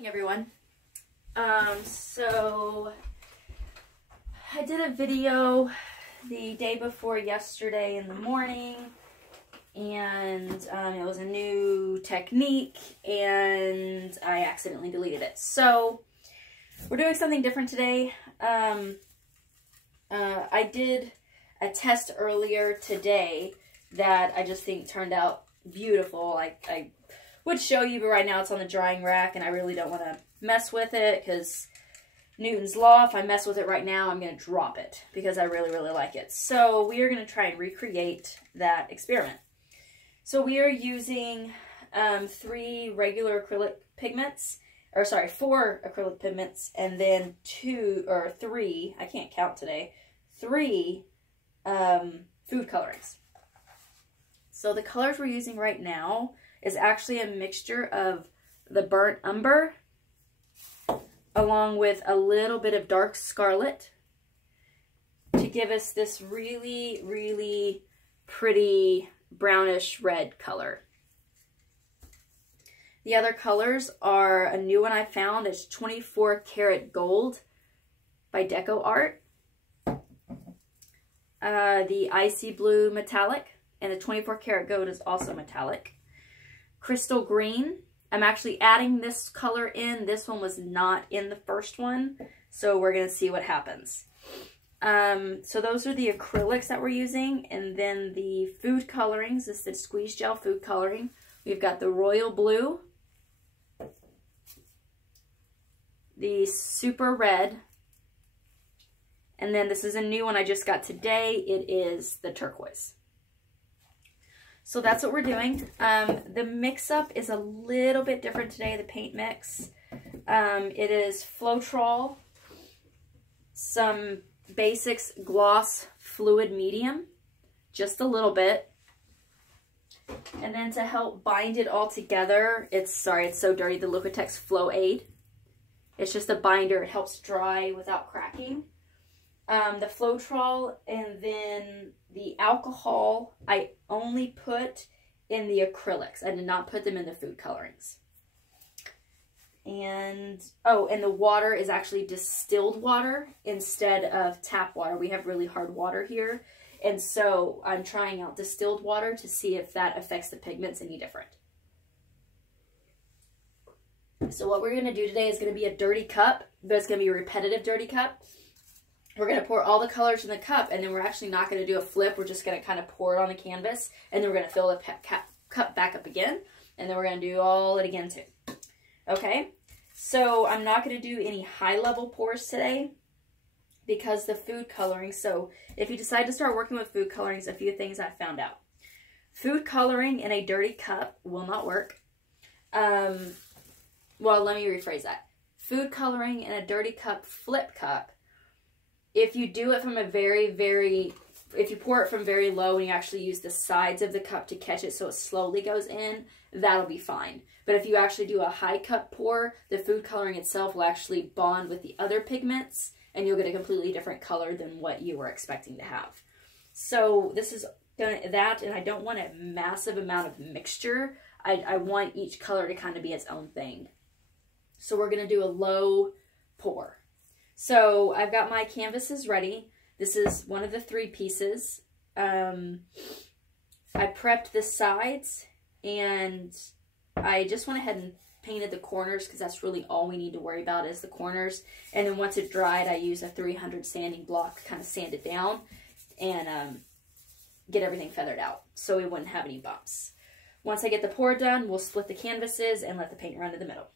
Good evening, everyone. So I did a video the day before yesterday in the morning, and it was a new technique, and I accidentally deleted it. So we're doing something different today. I did a test earlier today that I just think turned out beautiful. I would show you, but right now it's on the drying rack, and I really don't want to mess with it because Newton's law, if I mess with it right now, I'm going to drop it because I really, really like it. So we are going to try and recreate that experiment. So we are using 4 acrylic pigments, and then 3, I can't count today, 3 food colorings. So the colors we're using right now is actually a mixture of the burnt umber along with a little bit of dark scarlet to give us this really, really pretty brownish red color. The other colors are a new one I found. It's 24 Karat Gold by Deco Art. The Icy Blue Metallic, and the 24 Karat Gold is also metallic. Crystal Green. I'm actually adding this color in. This one was not in the first one, so we're going to see what happens. So those are the acrylics that we're using, and then the food colorings. This is the squeeze gel food coloring. We've got the Royal Blue, the Super Red, and then this is a new one I just got today. It is the Turquoise. So that's what we're doing. The mix-up is a little bit different today, the paint mix. It is Floetrol, some Basics Gloss Fluid Medium, just a little bit. And then to help bind it all together, it's so dirty, the Liquitex Flow Aid. It's just a binder. It helps dry without cracking. The Floetrol, and then the alcohol I only put in the acrylics. I did not put them in the food colorings. And, oh, and the water is actually distilled water instead of tap water. We have really hard water here. And so I'm trying out distilled water to see if that affects the pigments any different. So what we're going to do today is going to be a dirty cup, but it's going to be a repetitive dirty cup. We're going to pour all the colors in the cup, and then we're actually not going to do a flip. We're just going to kind of pour it on the canvas, and then we're going to fill the cup back up again, and then we're going to do all it again too. Okay, so I'm not going to do any high-level pours today because the food coloring. So if you decide to start working with food colorings, a few things I found out. Food coloring in a dirty cup will not work. Well, let me rephrase that. Food coloring in a dirty cup, flip cup, if you do it from a if you pour it from very low and you actually use the sides of the cup to catch it so it slowly goes in, that'll be fine. But if you actually do a high cup pour, the food coloring itself will actually bond with the other pigments, and you'll get a completely different color than what you were expecting to have. So this is that, and I don't want a massive amount of mixture. I want each color to kind of be its own thing. So we're going to do a low pour. So I've got my canvases ready. This is one of the 3 pieces. I prepped the sides, and I just went ahead and painted the corners because that's really all we need to worry about is the corners. And then once it dried, I used a 300 sanding block to kind of sand it down and get everything feathered out so we wouldn't have any bumps. Once I get the pour done, we'll split the canvases and let the paint run to the middle.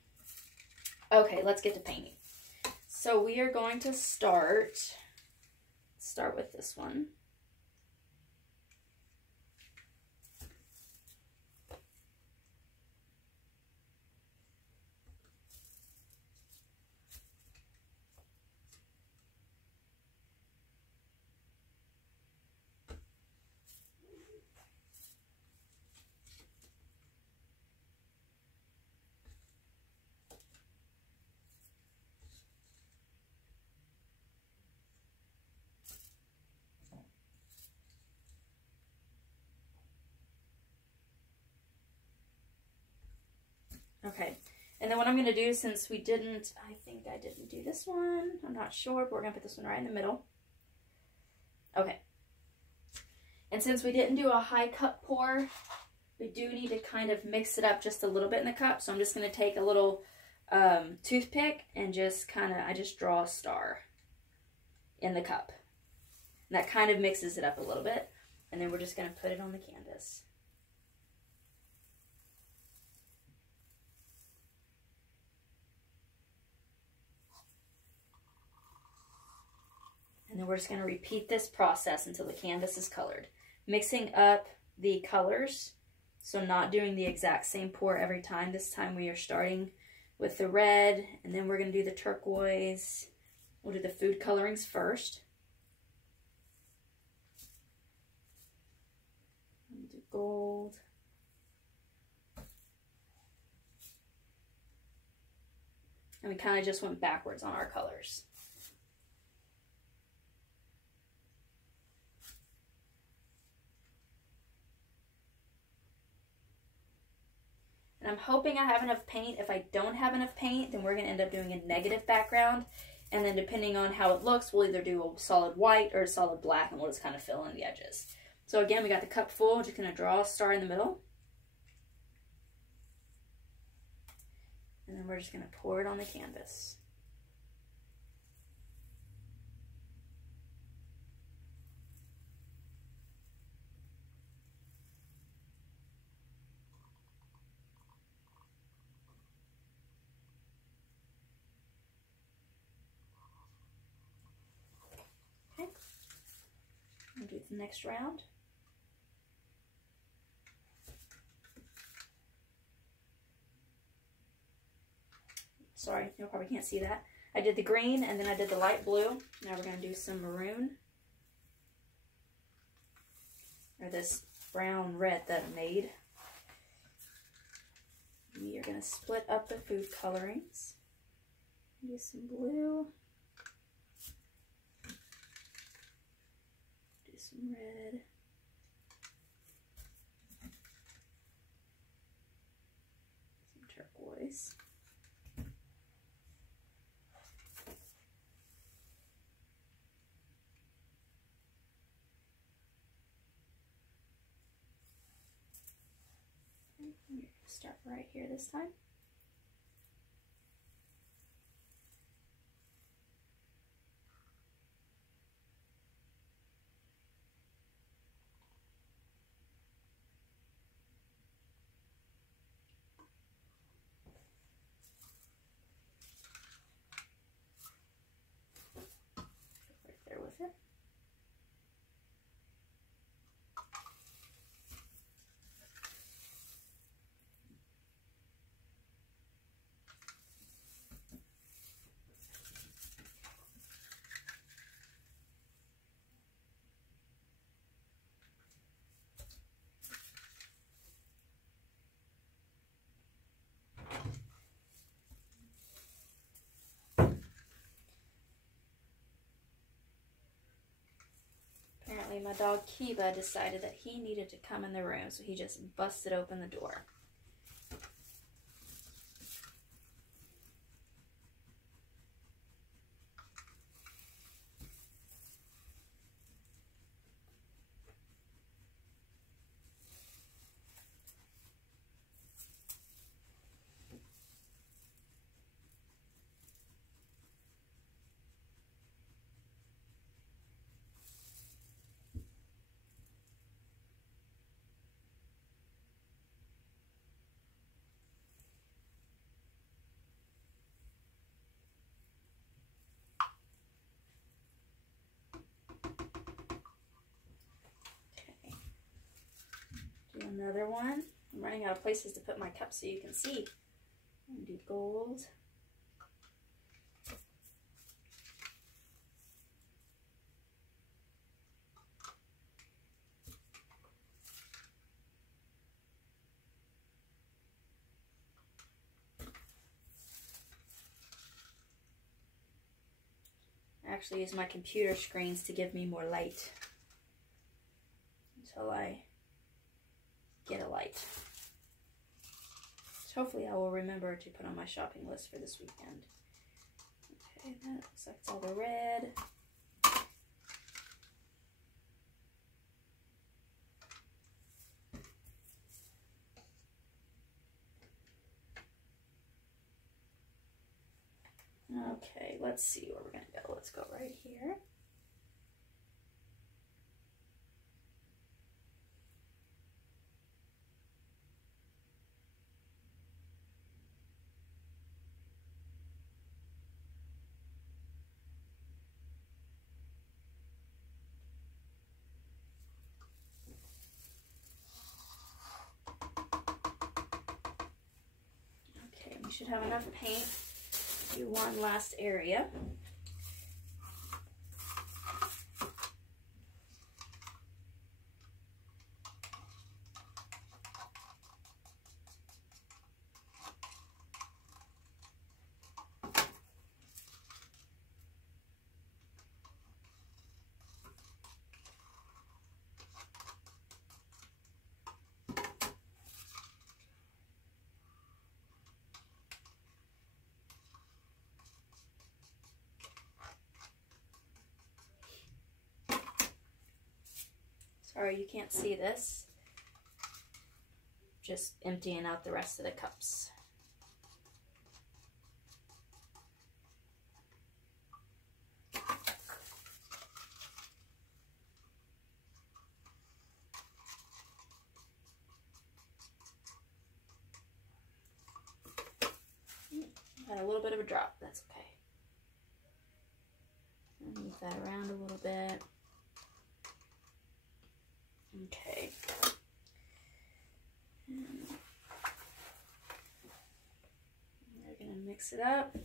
Okay, let's get to painting. So we are going to start with this one. Okay, And then what I'm going to do, since we didn't, I think I didn't do this one. I'm not sure, but we're going to put this one right in the middle. Okay. And since we didn't do a high cup pour, we do need to kind of mix it up just a little bit in the cup. So I'm just going to take a little toothpick and just I just draw a star in the cup. And that kind of mixes it up a little bit. And then we're just going to put it on the canvas. And then we're just going to repeat this process until the canvas is colored. Mixing up the colors, so not doing the exact same pour every time. This time we are starting with the red, and then we're going to do the turquoise. We'll do the food colorings first. We'll do gold. And we kind of just went backwards on our colors. And I'm hoping I have enough paint. If I don't have enough paint, then we're going to end up doing a negative background. And then depending on how it looks, we'll either do a solid white or a solid black, and we'll just kind of fill in the edges. So again, we got the cup full. We're just going to draw a star in the middle. And then we're just going to pour it on the canvas. Okay. We'll do the next round. Sorry, you probably can't see that. I did the green and then I did the light blue. Now we're going to do some maroon. Or this brown red that I made. We are going to split up the food colorings. Do some blue. Do some red. Some turquoise. Start right here this time. Right there with it. Apparently my dog Kiba decided that he needed to come in the room, so he just busted open the door. Do another one. I'm running out of places to put my cup so you can see. I'm going to do gold. I actually use my computer screens to give me more light until I get a light. hopefully I will remember to put on my shopping list for this weekend. Okay, that looks like it's all the red. Okay, let's see where we're going to go. Let's go right here. Okay, we should have enough paint to do one last area. Sorry, you can't see this. Just emptying out the rest of the cups. Got a little bit of a drop, that's okay. Move that around a little bit. Okay. And we're going to mix it up.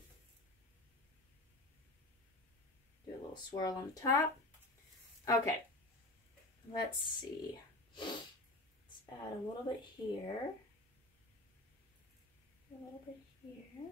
Do a little swirl on the top. Okay. Let's see. Let's add a little bit here. A little bit here.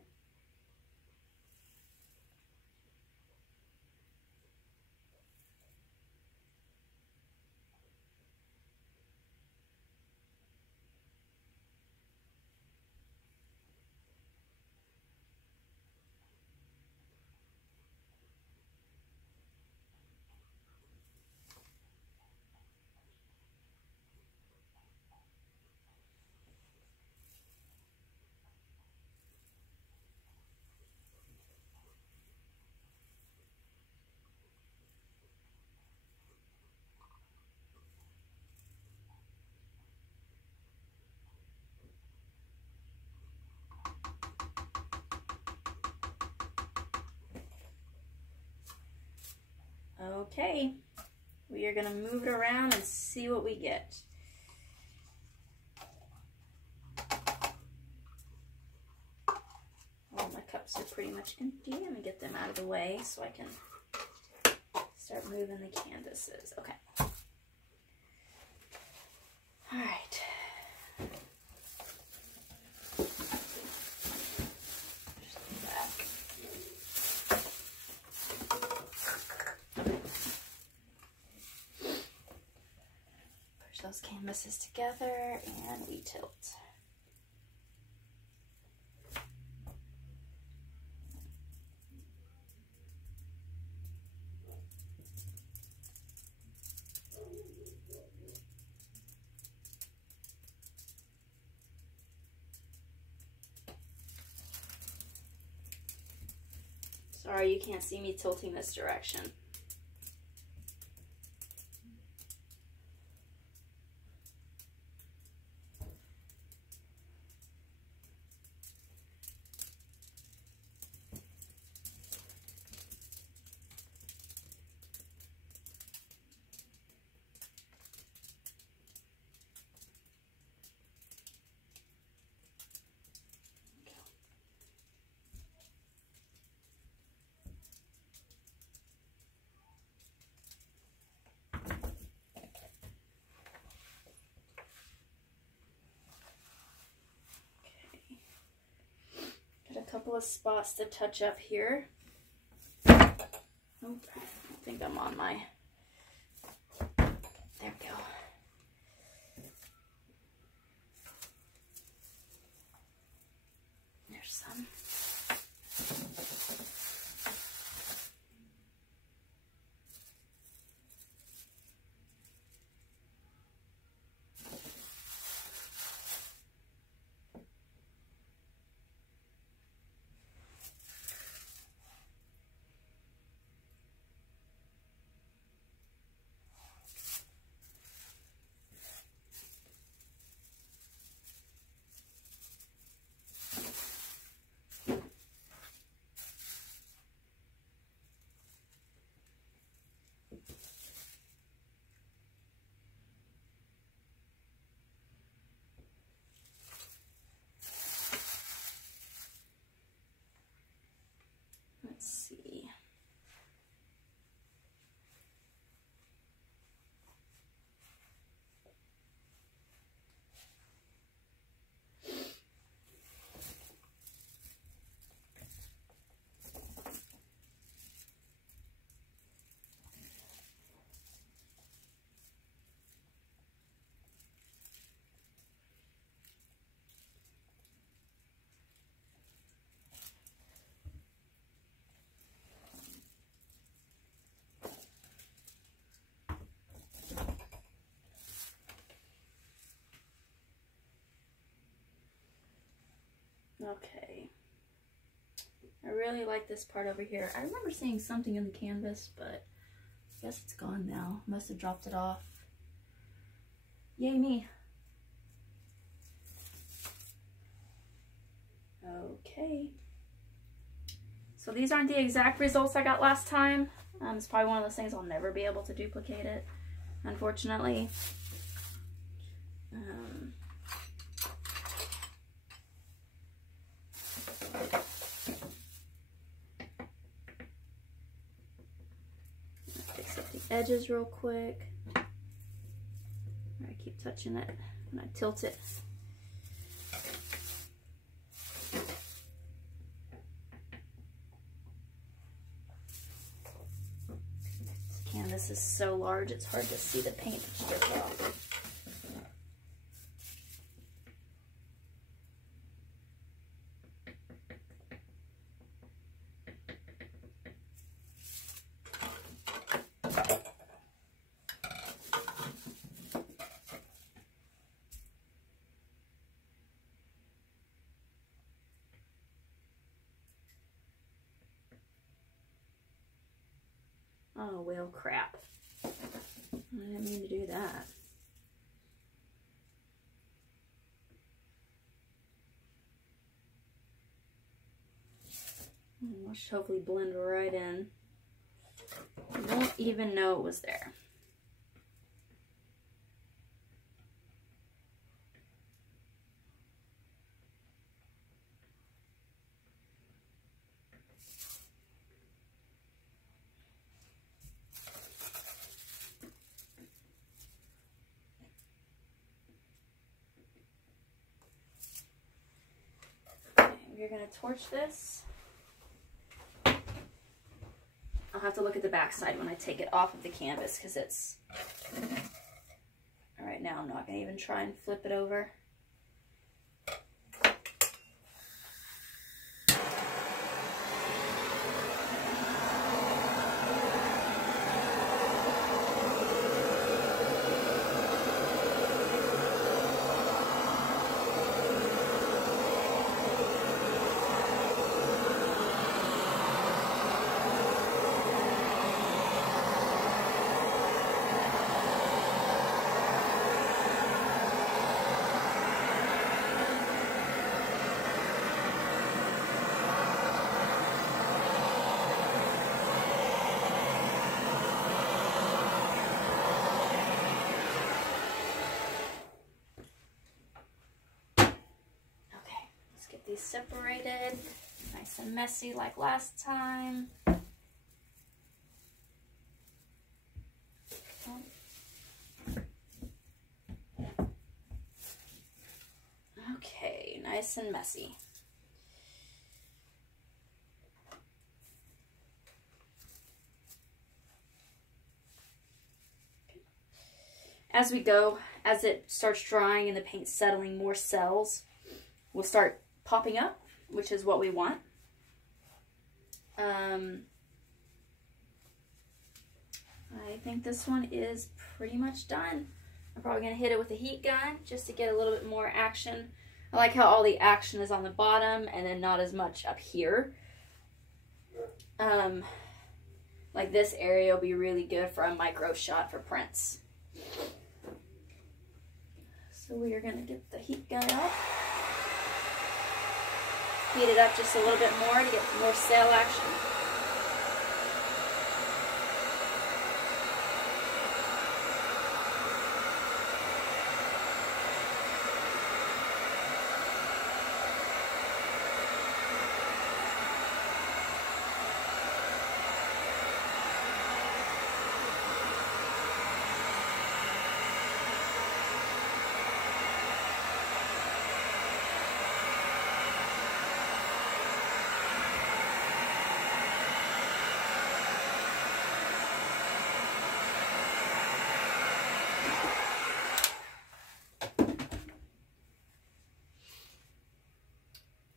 Okay, we are going to move it around and see what we get. All my cups are pretty much empty. Let me get them out of the way so I can start moving the canvases. Okay. All right. Those canvases together and we tilt. Sorry, you can't see me tilting this direction. A couple of spots to touch up here. Oh, I don't think I'm on my, there we go. some. Let's see. Okay. I really like this part over here. I remember seeing something in the canvas, but I guess it's gone now. Must have dropped it off. Yay me. Okay. So these aren't the exact results I got last time. It's probably one of those things I'll never be able to duplicate it, unfortunately. Fix up the edges real quick. I keep touching it when I tilt it. This canvas is so large, it's hard to see the paint strip off. Oh, well, crap. I didn't mean to do that. I should hopefully blend right in. I won't even know it was there. You're going to torch this. I'll have to look at the back side when I take it off of the canvas because it's... All right, now I'm not going to even try and flip it over. These separated, nice and messy like last time. Okay, nice and messy. As we go, as it starts drying and the paint's settling, more cells will start popping up. which is what we want. I think this one is pretty much done. I'm probably going to hit it with a heat gun just to get a little bit more action. I like how all the action is on the bottom and then not as much up here. Like this area will be really good for a micro shot for prints. So we are going to get the heat gun up. Heat it up just a little bit more to get more sail action.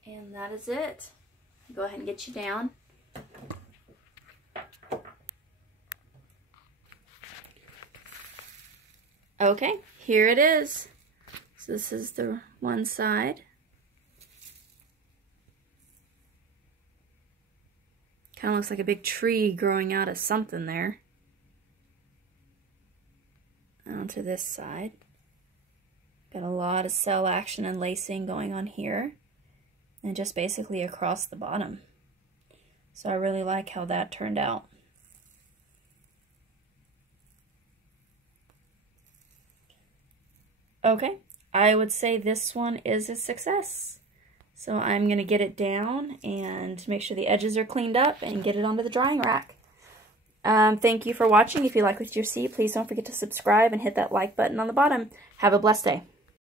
And that is it. Go ahead and get you down. Okay, here it is. So this is the one side. Kind of looks like a big tree growing out of something there. Onto this side. Got a lot of cell action and lacing going on here. And just basically across the bottom. So I really like how that turned out. Okay, I would say this one is a success. So I'm going to get it down and make sure the edges are cleaned up and get it onto the drying rack. Thank you for watching. If you like what you see, please don't forget to subscribe and hit that like button on the bottom. Have a blessed day.